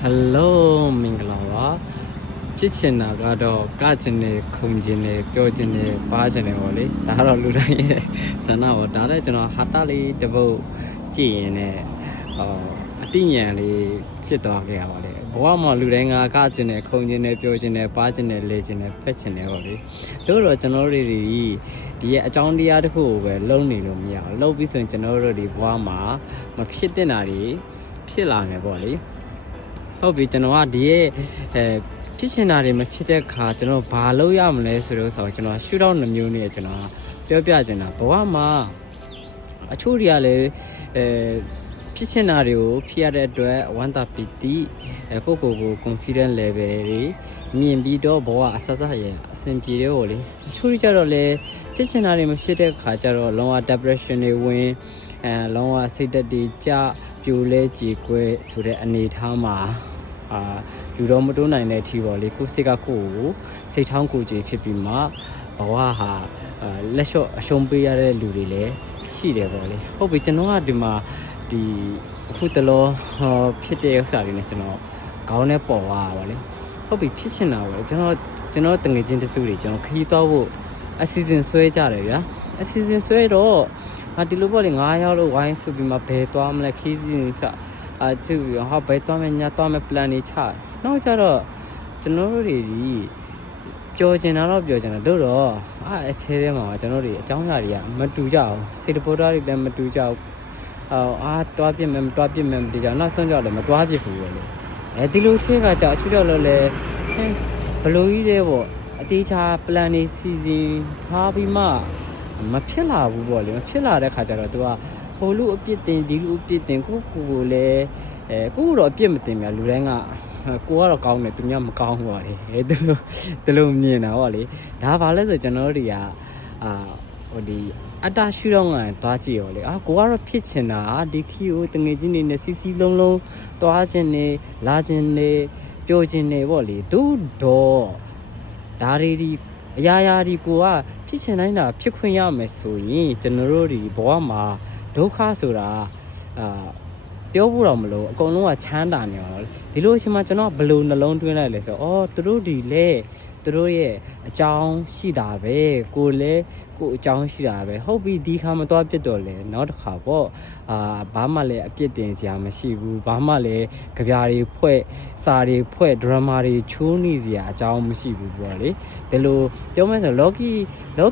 Hello, Minglawa. Chichena gado, Gajine, Kunjine, Gyojine, Bajine, Oli, Tara Lurai, Sana, or Dara, Hatali, Devo, Gene, Atiniani, Fitogli, Boama Lurenga, Gajine, Kunjine, Gyojine, Bajine, Legine, Petchine, Oli. Doro generally, the John the Adhu were lonely Lumia, low vision generally, Boama, Mapitinari, Pilane, Boli. ဟုတ်ပြီကျွန်တော်ကဒီရဲ့ဖြစ်ချင်တာတွေမဖြစ်တဲ့ခါကျွန်တော်ဘာလုပ်ရမလဲဆိုတော့ကျွန်တော်ရှူတော့နှမျိုးနဲ့ကျွန်တော်ပြောပြချင်တာဘဝမှာအချို့တွေကလည်းဖြစ်ချင်တာတွေကိုဖြစ်ရတဲ့အတွက်ဝမ်းသာပီတိကိုယ့်ကိုယ်ကို confidence level တွေမြင်ပြီးတော့ဘဝအဆက်ဆက်ရဲ့အဆင်ပြေတယ်ဟောလေအချို့ကြတော့လည်းဖြစ်ချင်တာတွေမဖြစ်တဲ့ခါကျတော့လုံးဝ depression တွေဝင်လုံးဝစိတ်သက်တွေကြပြိုလဲကြေကွဲဆိုတဲ့အနေထားမှာလူတော်မတိုးနိုင်တဲ့အထိပေါ့လေကိုယ်စိတ်ကကိုယ်ကိုစိတ်ထောင်းကိုယ်ကြည်ဖြစ်ပြီးမှဘဝဟာလက်လျှော့အရှုံးပေးရတဲ့လူတွေလည်းရှိတယ်ပေါ့လေဟုတ်ပြီကျွန်တော်ကဒီမှာဒီအခုတလောဖြစ်တဲ့ဥစ္စာတွေနဲ့ကျွန်တော်ခေါင်းနဲ့ပေါ်သွားတာပေါ့လေဟုတ်ပြီဖြစ်ချင်တာပေါ့ကျွန်တော်တငယ်ချင်းတစုတွေကျွန်တော်ခရီးသွားဖို့အစီအစဉ်ဆွဲကြတယ်ဗျာအစီအစဉ်ဆွဲတော့ဒီလိုပေါ့လေ9ရောက်လို့ဝိုင်းဆိုပြီးမှဘယ်သွားမလဲခီးစီးချသူဟာဘယ်သွားမလဲညသွားမလဲ plan တွေချနောက်ကျတော့ကျွန်တော်တို့တွေပျော်ကျင်တာတော့ပျော်ကျင်တာတို့တော့အခြေထဲမှာကျွန်တော်တို့အကြောင်းအရာတွေကမတူကြအောင်စေတပေါ်တာတွေလည်းမတူကြအောင်တွားပြစ်မယ်မတွားပြစ်မယ်မတူကြအောင်နောက်ဆုံးကြတော့မတွားပြစ်ဘူးလေဒီလိုဆွဲကကြောက်အချွတ်တော့လည်းဘလိုကြီးတဲ့ပေါ့အသေးချာ plan တွေစီစဉ်ထားပြီးမှမဖြစ်လာဘူးပေါ့လေမဖြစ်လာတဲ့ခါကျတော့ तू ကဟိုလူအပြစ်တင်ဒီလူအပြစ်တင်ကိုလည်းကိုတော့အပြစ်မတင်မြလူတိုင်းကကိုကတော့ကောင်းတယ်သူများမကောင်းဘူးပေါ့လေဒီလိုမြင်တာပေါ့လေဒါဘာလဲဆိုကျွန်တော်တို့တွေကဟိုဒီအတားရှူတော့ငါသွားကြည့်ရောလေကိုကတော့ဖြစ်ချင်တာဒီခီကိုတငယ်ချင်းတွေနဲ့စီစီလုံးလုံးသွားခြင်းနဲ့လာခြင်းနဲ့ပြောခြင်းနဲ့ပေါ့လေတို့တော့ဒါတွေအရာရာဒီကိုကဖြစ်ချင်တိုင်းတာဖြစ်ခွင့်ရမယ်ဆိုရင်ကျွန်တော်တို့ဒီဘဝမှာဒုက္ခဆိုတာပြောဖို့တော့မလို့အကုန်လုံးကချမ်းသာနေပါတော့ဒီလိုအချိန်မှာကျွန်တော်ဘယ်လိုနှလုံးသွင်းလိုက်လဲဆိုတော့သူတို့ဒီလေသူတို့ရဲ့အကြောင်းရှိတာပဲကိုလည်းကိုအကြောင်းရှိတာပဲဟုတ်ပြီဒီခါမသွားပြစ်တော့လေနောက်တစ်ခါပေါ့ဘာမှလည်းအပြစ်တင်စရာမရှိဘူးဘာမှလည်းကြပြားတွေဖွဲ့စာတွေဖွဲ့ဒရမာတွေချိုးနေစရာအကြောင်းမရှိဘူးပေါ့လေဒီလိုပြောမယ်ဆိုလော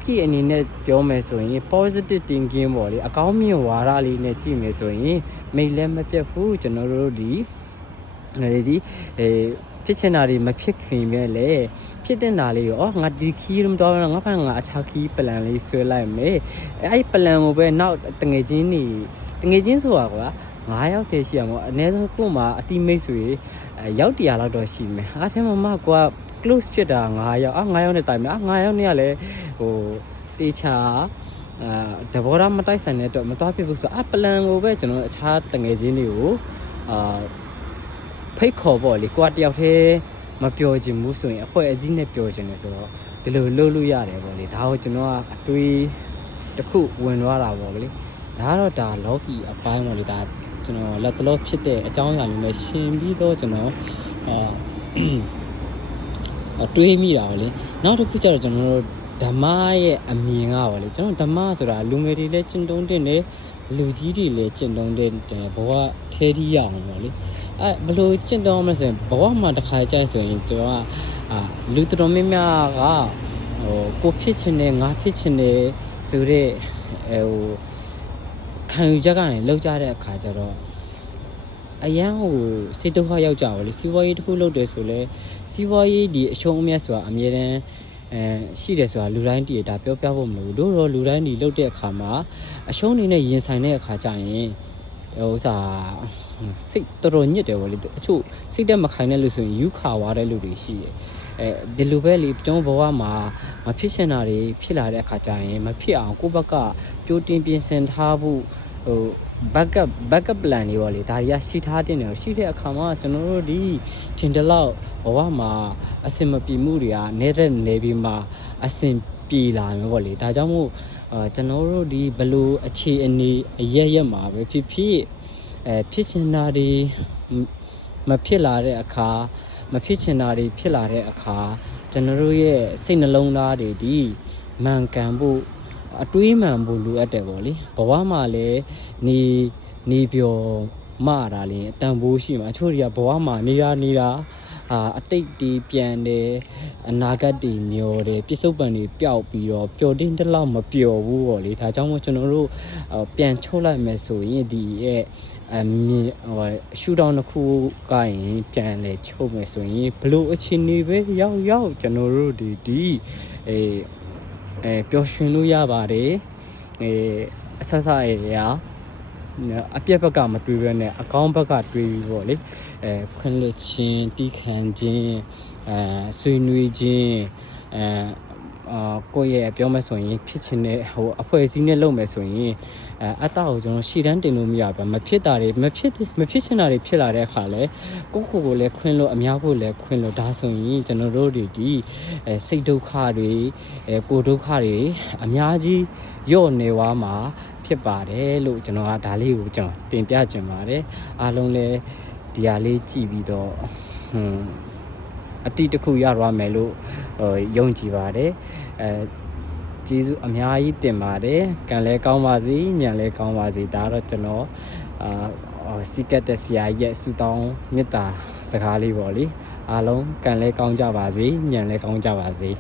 ကီအနေနဲ့ပြောမယ်ဆိုရင် positive thinking ပေါ့လေအကောင်းမြင်ဝါဒလေးနဲ့ကြည့်မယ်ဆိုရင်မိတ်လည်းမပြတ်ဘူးကျွန်တော်တို့ဒီဖြစ်ချင်တာတွေမဖြစ်ခင်ပဲလေဖြစ်တဲ့နာလေးရောငါဒီခီးရုံတော့ငါဖန်ငါအခြားခီးပလန်လေးဆွဲလိုက်မယ်အဲ့ပလန်ကိုပဲနောက်တငယ်ချင်းဆိုတာကွာ9ယောက်တည်းရှိရမှာအနည်းဆုံးကို့မှာအတိမိတ်ဆွေရောက်100လောက်တော့ရှိမယ်အားထဲမှာကွာ close ဖြစ်တာ9ယောက်9ယောက်နဲ့တိုင်မယ်9ယောက်နဲ့ကလည်းဟိုတေချာတဘောရမတိုက်ဆိုင်တဲ့တော့မသွားဖြစ်ဘူးဆိုပလန်ကိုပဲကျွန်တော်အခြားတငယ်ချင်းတွေကိုဖိတ်ခေါ်ပေါ့လေကိုကတယောက်တည်းမပြောချင်ဘူးဆိုရင်အဖွဲအစည်းနဲ့ပြောချင်တယ်ဆိုတော့ဒီလိုလုပ်လို့ရတယ်ပေါ့လေဒါကိုကျွန်တော်ကအတွေးတစ်ခုဝင်သွားတာပေါ့လေဒါကတော့ဒါလော်ကီအပိုင်းပေါ့လေဒါကျွန်တော်လက်တလို့ဖြစ်တဲ့အကြောင်းအရာမျိုးနဲ့ရှင်းပြီးတော့ကျွန်တော်တွေးမိတာပေါ့လေနောက်တစ်ခုကျတော့ကျွန်တော်တို့ဓမ္မရဲ့အမြင်ကပေါ့လေကျွန်တော်ဓမ္မဆိုတာလူငယ်တွေလည်းကျင့်သုံးတဲ့နဲ့လူကြီးတွေလည်းကျင့်သုံးတဲ့ဘဝထဲတီးရအောင်ပေါ့လေဘလို့ကျင့်တော်မလဲဆိုရင်ဘဝမှာတစ်ခါကြာဆိုရင်ကျွန်တော်ကလူတော်များများကကိုဖြစ်ချင်တယ်ငါဖြစ်ချင်တယ်ဆိုတဲ့ခံယူချက်ကနေလောက်ကြတဲ့အခါကျတော့အရန်စိတ်ဒုက္ခရောက်ကြပါလေစီးပွားရေးတစ်ခုလုပ်တယ်ဆိုလဲစီးပွားရေးဒီအရှုံးအမြတ်ဆိုတာအမြဲတမ်းရှိတယ်ဆိုတာလူတိုင်းတည်ဒါပြောပြဖို့မလိုဘူးတို့တော့လူတိုင်းဒီလုပ်တဲ့အခါမှာအရှုံးနေနဲ့ရင်ဆိုင်တဲ့အခါကျရင်စိတ်တော်ညစ်တယ်ဗောလေအချို့စိတ်တက်မခိုင်တဲ့လူဆိုရင်ယူခါသွားတဲ့လူတွေရှိတယ်ဒီလိုပဲလေကျွန်တော်ဘဝမှာမဖြစ်ချင်တာတွေဖြစ်လာတဲ့အခါကျရင်မဖြစ်အောင်ကိုယ့်ဘက်ကကြိုတင်ပြင်ဆင်ထားဖို့backup plan တွေဗောလေဒါတွေကရှိထားတဲ့နေရှိတဲ့အခါမှာကျွန်တော်တို့ဒီထင်တယ်လို့ဘဝမှာအစင်မပြေမှုတွေကနေပြီးမှအစင်ပြေလာမယ်ဗောလေဒါကြောင့်မို့ကျွန်တော်တို့ဒီဘလို့အခြေအနေအရက်မှာပဲဖြစ်ချင်တာတွေ မဖြစ်လာတဲ့အခါမဖြစ်ချင်တာတွေဖြစ်လာတဲ့အခါကျွန်တော်တို့ရဲ့စိတ်နှလုံးသားတွေဒီမှန်ကန်ဖို့အတွေးမှန်ဖို့လိုအပ်တယ်ပေါ့လေဘဝမှာလည်းနေပြောမတာလေအတန်ဖိုးရှိမှာအချို့တွေကဘဝမှာနေတာအတိတ်တီးပြန်တယ်အနာဂတ်တီမျောတယ်ပြစ္ဆုတ်ပံတွေပျောက်ပြီးတော့ပျော်တင်းတလောက်မပျော်ဘူးပေါ့လေဒါကြောင့်မို့ကျွန်တော်တို့ပြန်ချုပ်လိုက်မယ်ဆိုရင်ဒီရဲ့ရှူတောင်းတစ်ခုကရင်ပြန်လေချုပ်မယ်ဆိုရင်ဘလို့အချင်းနေပဲရောက်ကျွန်တော်တို့ဒီပျော်ရွှင်လို့ရပါတယ်အဆဆရရအပြက်ဘက်ကမတွေးဘဲနဲ့အကောင်းဘက်ကတွေးပြီးပေါ့လေခွင့်လွှတ်ခြင်းတီးခံခြင်းဆွေးနွေးခြင်းကိုယ့်ရဲ့ပြောမယ်ဆိုရင်ဖြစ်ချင်တဲ့အဖွဲ့အစည်းနဲ့လုပ်မယ်ဆိုရင်အတ္တကိုကျွန်တော်ရှေ့တန်းတင်လို့မရပါမဖြစ်တာတွေမဖြစ်ချင်တာတွေဖြစ်လာတဲ့အခါလဲကိုလည်းခွင့်လို့အများကိုလည်းခွင့်လို့ဒါဆိုရင်ကျွန်တော်တို့ဒီစိတ်ဒုက္ခတွေကိုယ်ဒုက္ခတွေအများကြီးရော့နေွားမှာဖြစ်ပါတယ်လို့ကျွန်တော်ကဒါလေးကိုကျွန်တော်တင်ပြချင်ပါတယ်အားလုံးလည်းဒီဟာလေးကြည့်ပြီးတော့အတိတစ်ခုရသွားမယ်လို့ယုံကြည်ပါတယ်ကျေးဇူးအများကြီးတင်ပါတယ်ကံလဲကောင်းပါစေညံလဲကောင်းပါစေဒါတော့ကျွန်တော်စီကတ်တဲ့ဆရာရဲ့ဆူတောင်းမေတ္တာစကားလေးပေါ့လေအားလုံးကံလဲကောင်းကြပါစေညံလဲကောင်းကြပါစေ